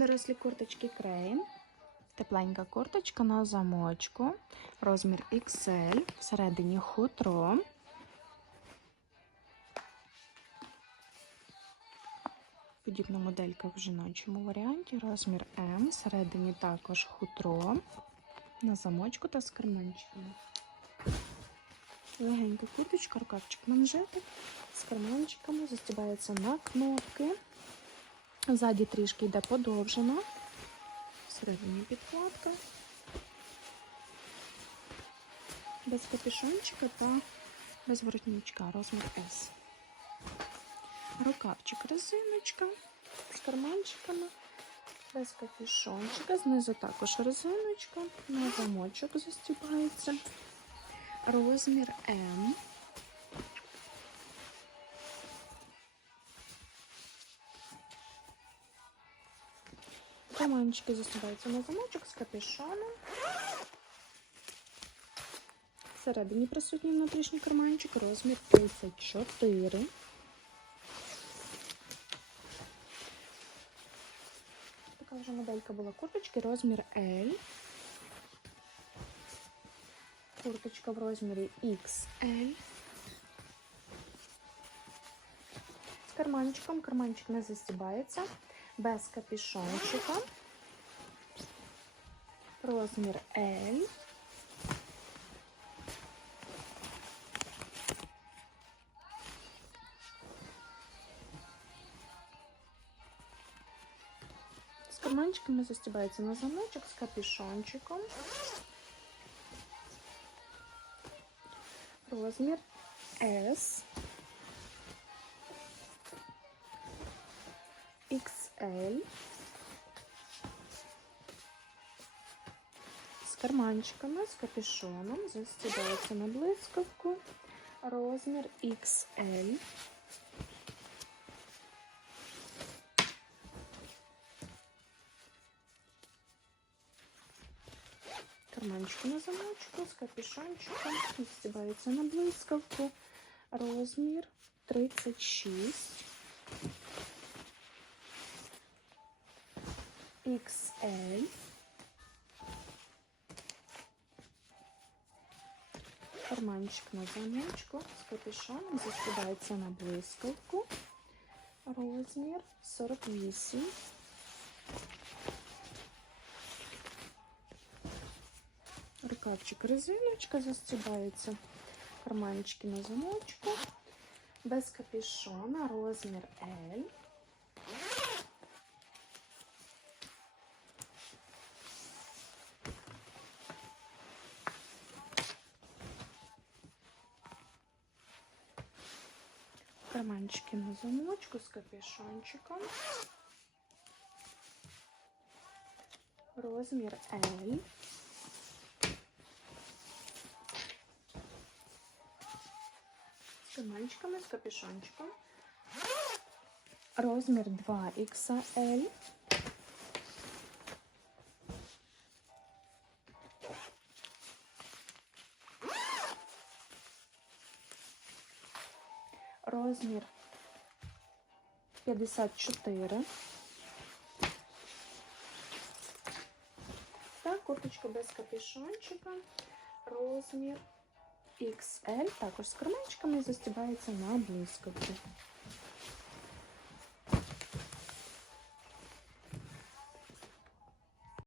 Дорослі курточки Крейн. Тепленька курточка на замочку. Розмір XL. Всередині хутро. Подібна моделька в жіночому варіанті. Розмір М. Всередині також хутро. На замочку та з карманчиками. Легенька курточка, рукавчик манжетик з карманчиками. Застібається на кнопки. Ззаді трішки йде подовжена. Всередині підкладка. Без капюшончика та без воротничка. Розмір S. Рукавчик резиночка з карманчиками. Без капюшончика. Знизу також резиночка. На замочок застібається. Розмір М. Карманчики застібаються на замочок з капюшоном. Всередині присутній внутрішній карманчик, розмір 34. Така вже моделька була курточки, розмір L. Курточка в розмірі XL. З карманчиком. Карманчик не застібається. Без капюшончика. Розмір L. З карманчиками застібається на замочок з капюшончиком. Розмір S. XL. З карманчиками, з капюшоном. Застібається на блискавку. Розмір XL. Карманчики на замочку з капюшончиком. Застібається на блискавку. Розмір 36. XL. Карманчик на замочку з капюшоном застібається на блискавку. Розмір 48. Рукавчик резиночка застібається. Карманчики на замочку. Без капюшона. Розмір L. Карманчики на замочку з капюшончиком. Розмір L. З карманчиками, з капюшончиком. Розмір 2XL. Розмір 54. Та курточка без капюшончика. Розмір XL. Також з кормичками застібається на блискавку.